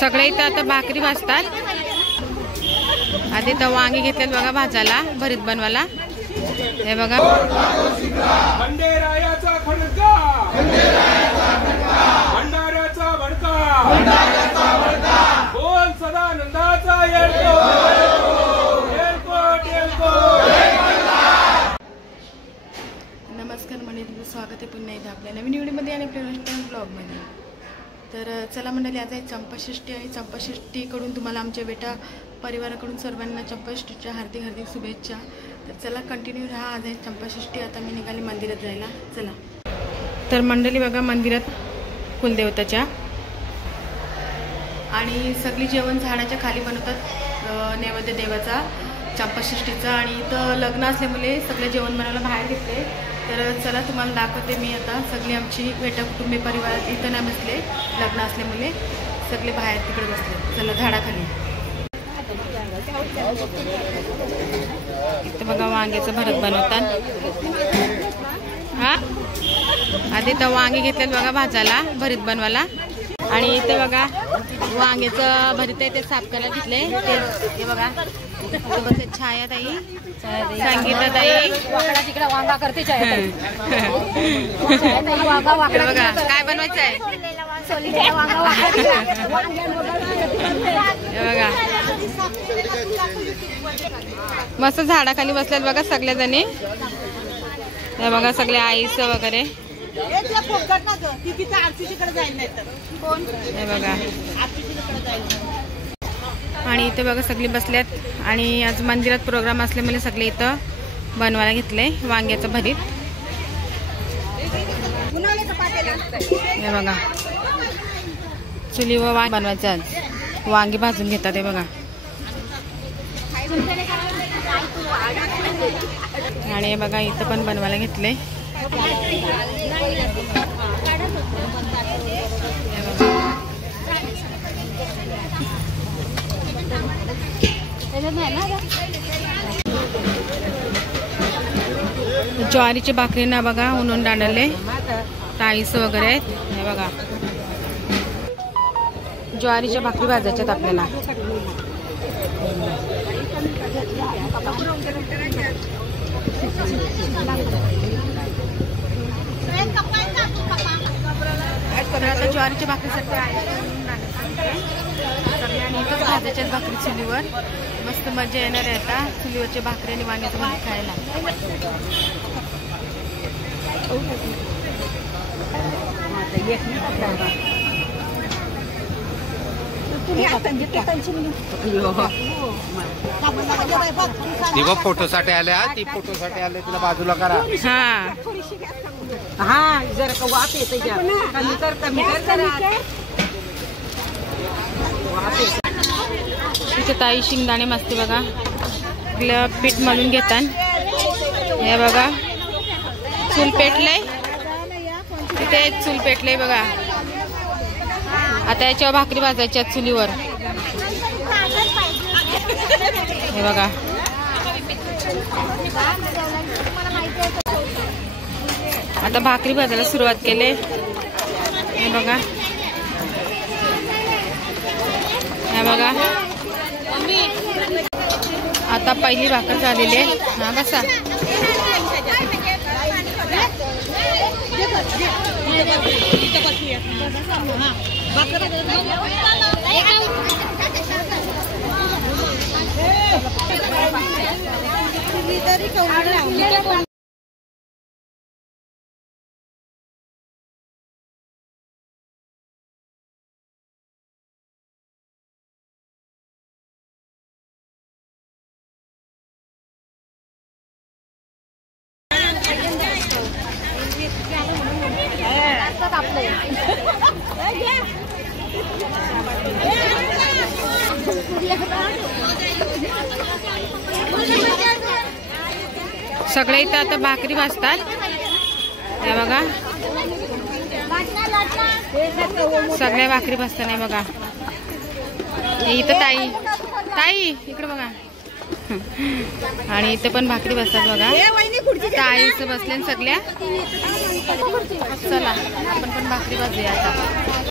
सगळे इथं आता भाकरी भाजतात। आधी तर वांगी घेतलेत बघा भाजायला, भरीत बनवायला। हे बघा खंडेरायाचा खडका, भंडाऱ्याचा भडका, बोल सदानंदाचा येळको, येळको येळको। नमस्कार मंडळी, स्वागत आहे पुन्हा एकदा आपल्या नवीन व्हिडिओमध्ये आणि आपल्या ब्लॉगमध्ये। तर चला मंडळी, आज आहे चंपाषष्ठी आहे। चंपाषष्ठीकडून तुम्हाला आमच्या बेटा परिवाराकडून सर्वांना चंपाषष्ठीच्या हार्दिक हार्दिक शुभेच्छा। तर चला कंटिन्यू राहा, आज आहे चंपाषष्ठी। आता मी निघाली मंदिरात जायला, चला। तर मंडळी बघा, मंदिरात कुलदेवताच्या आणि सगळी जेवण झाडाच्या खाली बनवतात नैवेद्य देवाचा चंपाषष्ठीचा। आणि इथं लग्न असल्यामुळे सगळे जेवण बनवायला बाहेर घेतले। तर चला तुम्हाला दाखवते मी आता। सगळी आमची बेटा कुटुंबीय परिवार इथं नाही बसले, लग्न असल्यामुळे सगळे बाहेर तिकडे बसले। चला झाडाखाली। इथं बघा वांग्याचं भरत बनवतात। हा आधी तर वांगे घेतलेत बघा भाजायला, भरीत बनवायला। आणि इथे बघा वांग्याचं भरीत आहे, ते साफ करायला घेतले। ते बघा बघा छाया ताई, संगीता ताई वांगा करते बघा काय बनवायचं आहे बघा। मस्त झाडाखाली बसल्यात बघा सगळ्या जणी। हे बघा सगळे आईस वगैरे हे बघा। आणि इथे बघा सगळे बसल्यात। आणि आज मंदिरात प्रोग्राम असल्यामुळे सगळे इथं बनवायला घेतले वांग्याचं भरीत। हे बघा चुलीवर वांग बनवायचं, आज वांगी भाजून घेतात। हे बघा आणि हे बघा इथं पण बनवायला घेतले। ज्वारीची भाकरी ना बघा उन्हून दांडले ताईस वगैरे आहेत। हे बघा ज्वारीच्या भाकरी भाजायच्यात आपल्याला। आता ज्वारीच्या भाकरीसाठी सगळ्यांनी इथंच भाजायच्यात भाकरी चुलीवर। मस्त मजा येणार आहे आता चुलीवरच्या भाकरी आणि वांग्याचं भरीत खायला। ती फोटोसाठी आले, ती फोटोसाठी आले, तिला बाजूला करा। हा जर का वाफ येते कमी कर तिथे ताई शिंगदाणे मस्त बघा आपलं पीठ मळून घेतात। हे बघा चूल पेटलंय, तिथे चूल पेटलंय बघा। आता याच्यावर भाकरी भाजायच्या चुलीवर। हे बघा आता भाकरी भाजायला सुरुवात केली। हे बघा, हे बघा आता पहिली भाकर झालेली आहे। हा बसा सगळे इथं आता भाकरी भाजतात। हे बघा सगळ्या भाकरी भाजतात। नाही बघा इथं ताई ताई इकडे बघा आणि इथे पण भाकरी बसतात बघा। ताईच बसले सगळ्या। चला आपण पण भाकरी भाजूया आता।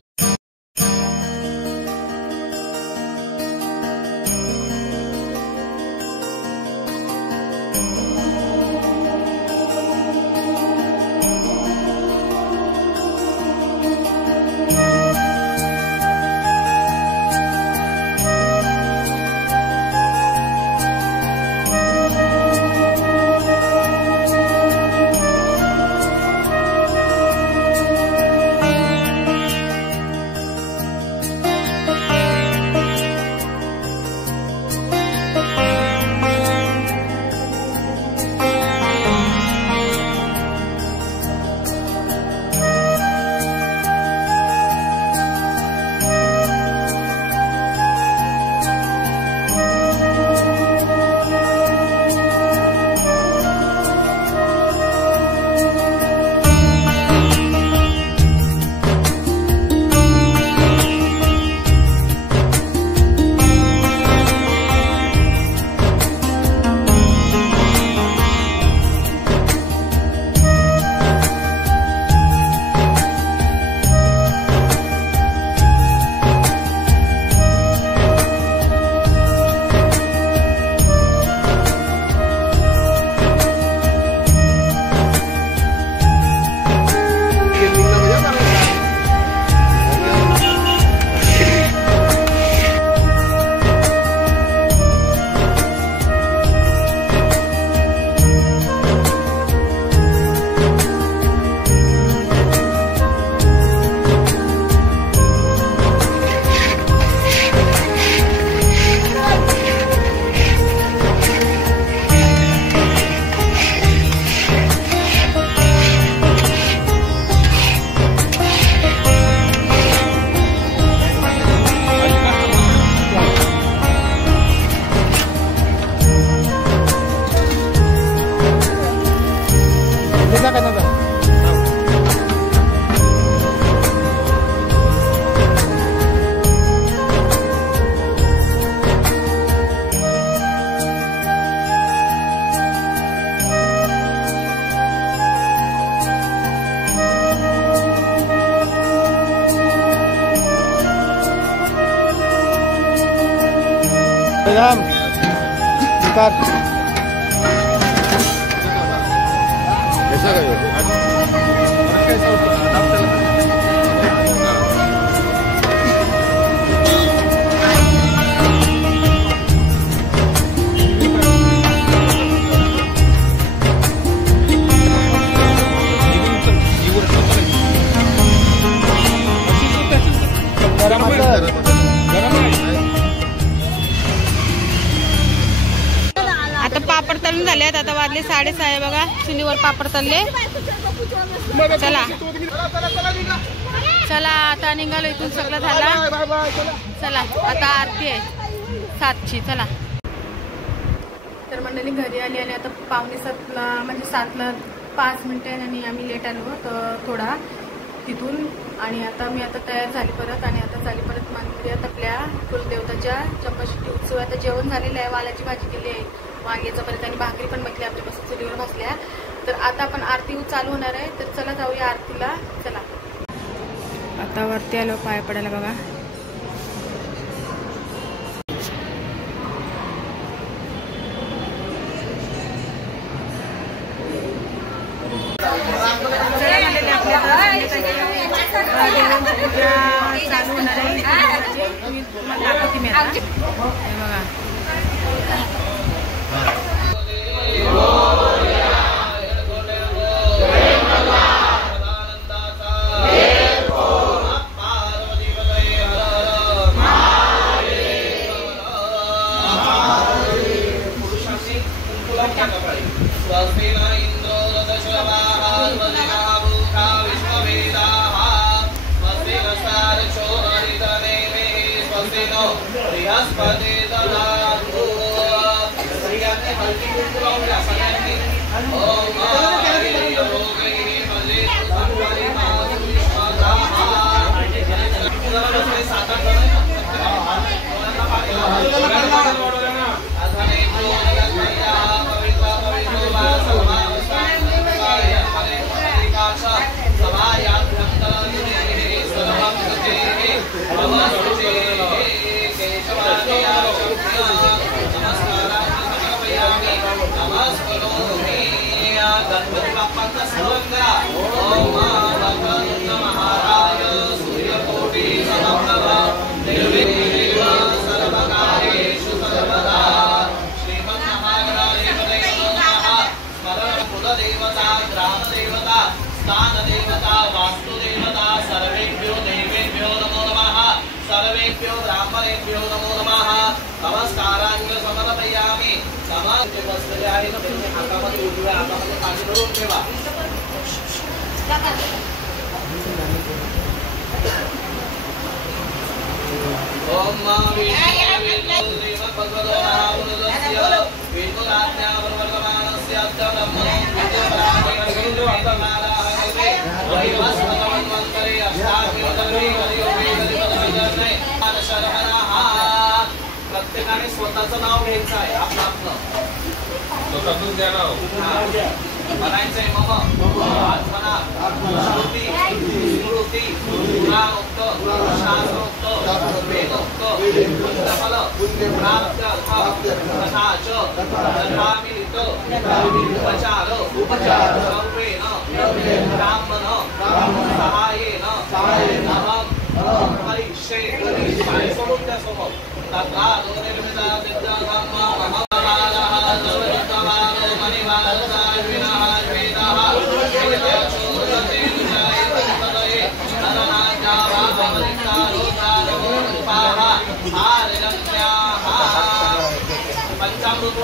राम निकाल कैसा आता पापड तळून झालेत. आता वाजले 6:30 आहे बघा. चुलीवर पापड तळले. चला चला आता निघालो इथून. सगळं झाला. चला आता आरती आहे 7ची. चला तर मंडळी घरी आली आणि आता 6:45ला म्हणजे 7ला 5 मिनिटे आणि आम्ही लेट आलो तर थोडा तिथून. आणि आता मी आता तयार झाली परत आणि आता चाली परत मंदिरात आपल्या कुलदेवताच्या चंपाषष्ठी उत्सव. आता जेवण झालेलं आहे. वालाची भाजी केली आहे वांग्याचा परत आणि भाकरी पण म्हटली आपल्या मस्त चुलीवर भाजल्या. तर आता आपण आरती चालू होणार आहे. तर चला जाऊया आरतीला. चला आता वरती आलो पाय पडायला बघा. चालू होणार आहे. तुम्हाला दाखवते मी आता. बघा ब्राह्मणेभ्यो नमो नमः. नमस्कारांग समर्पयामि. समाज बसलेले आहे तर त्यांनी हातामध्ये उजव्या हातामध्ये पाणी भरून ठेवा. ओम विष्णुदेव भगवतो महापुरुषस्य विष्णुराज्ञा प्रवर्तमानस्य ब्रह्मणो विद्याब्राह्मणेन्द्रमालाहते वैवस्वतमन्वन्तरे अष्टाभिर्दवे कलियुगे कलिपदविदर्शने शरवणः. प्रत्येकाने स्वतःचं नाव घ्यायचं आहे. आपलं स्वतःच द्या नाव म्हणायचंय. मम आत्मना श्रुती स्मृती पुराणोक्त शास्त्रोक्त वेदोक्त पुण्यफल प्राप्त्यर्थ तथा च तथामिलित उपचार द्रव्येण ब्राह्मण सहायेन अहं परीक्षे सोडून द्या समोर. तथा निर्मिता विद्याधर्मा महाभारः सर्वविद्वानो मणिभारताय विनः वेदाः वेदाचोदते विजये तदये नरनाजावा भवनिकारोधारो रूपाः आरिरम्याः पंचामृत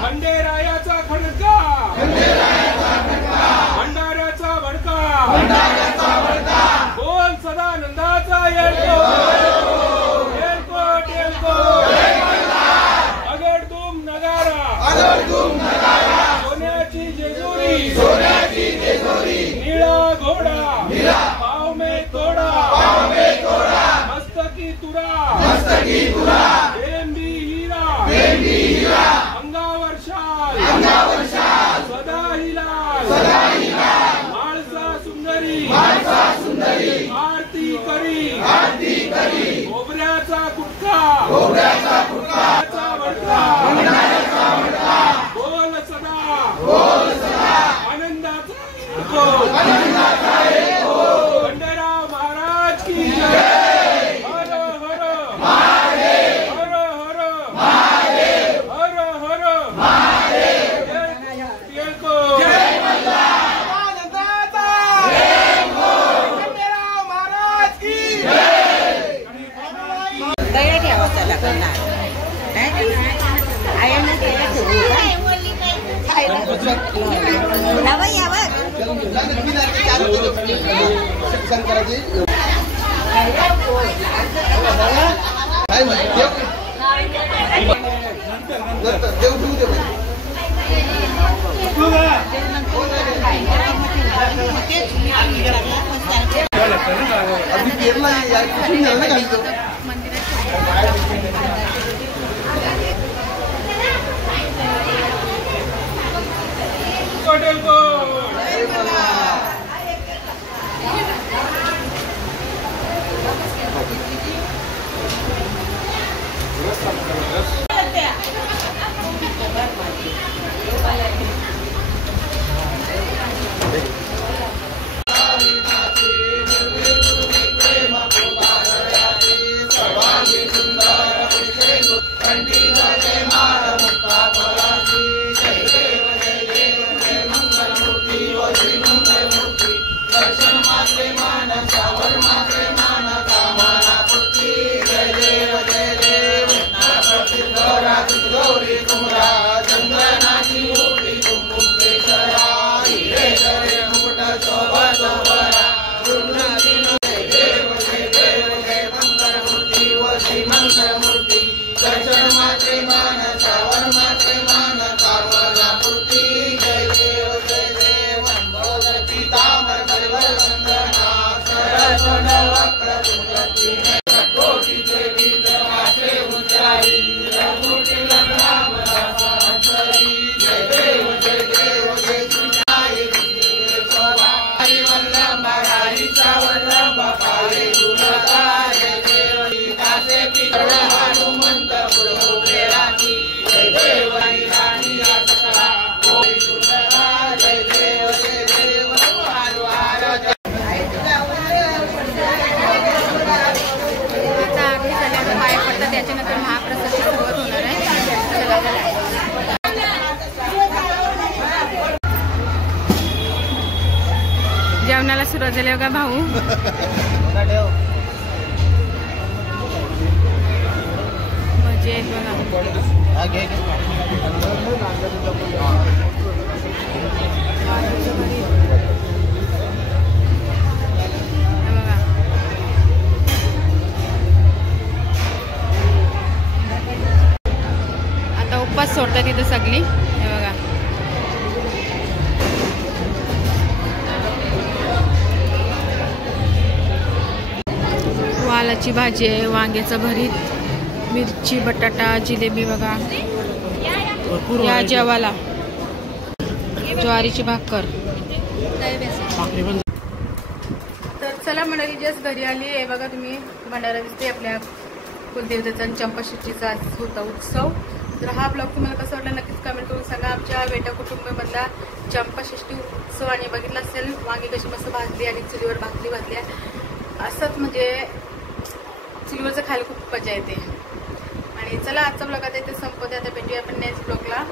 खंडेरायाचा खडका भंडाऱ्याचा भडका बोल सदानंदाचा एलकोट अगडदुम नगारा सोन्याची जेजुरी निळा घोडा पाव में तोड़ा मस्तकी तुरा बेंबी हीरा अंगावर शाल सदा हिलाल माळसा सुंदरी आरती करी खोबऱ्याचा गुटखा भडका बोल सदा आनंदाचा खंडेराव महाराज की जय। हर हर अभी केरला यार कुछ नहीं करना चाहिए तो होटल को वाजले बघा भाऊ. भजी आहेत बघा. आता उपवास सोडतात तिथं सगळी. हे बघा वालाची भाजी आहे, वांग्याचं भरीत, मिरची, बटाटा, जिलेबी बघा. या जेवाला ज्वारीची भाकर. तर चला मंडळी, जस्ट घरी आली आहे बघा. तुम्ही भंडारा दिसते आपल्या कुलदेवतेचा आणि चंपाषष्ठीचा आज होता उत्सव. तर हा ब्लॉग तुम्हाला कसा वाटला नक्कीच कमेंट करून सांगा. आमच्या वेटा कुटुंबामधला चंपाषष्ठी उत्सव आणि बघितला असेल वांगी कशी मस्त भाजली आणि चुलीवर भाकरी भाजल्या. असंच म्हणजे चुलीवरचं खायला खूप मजा येते. आणि चला आजचा ब्लॉग आता इथे संपवते. आता भेटूया आपण नेक्स्ट ब्लॉगला.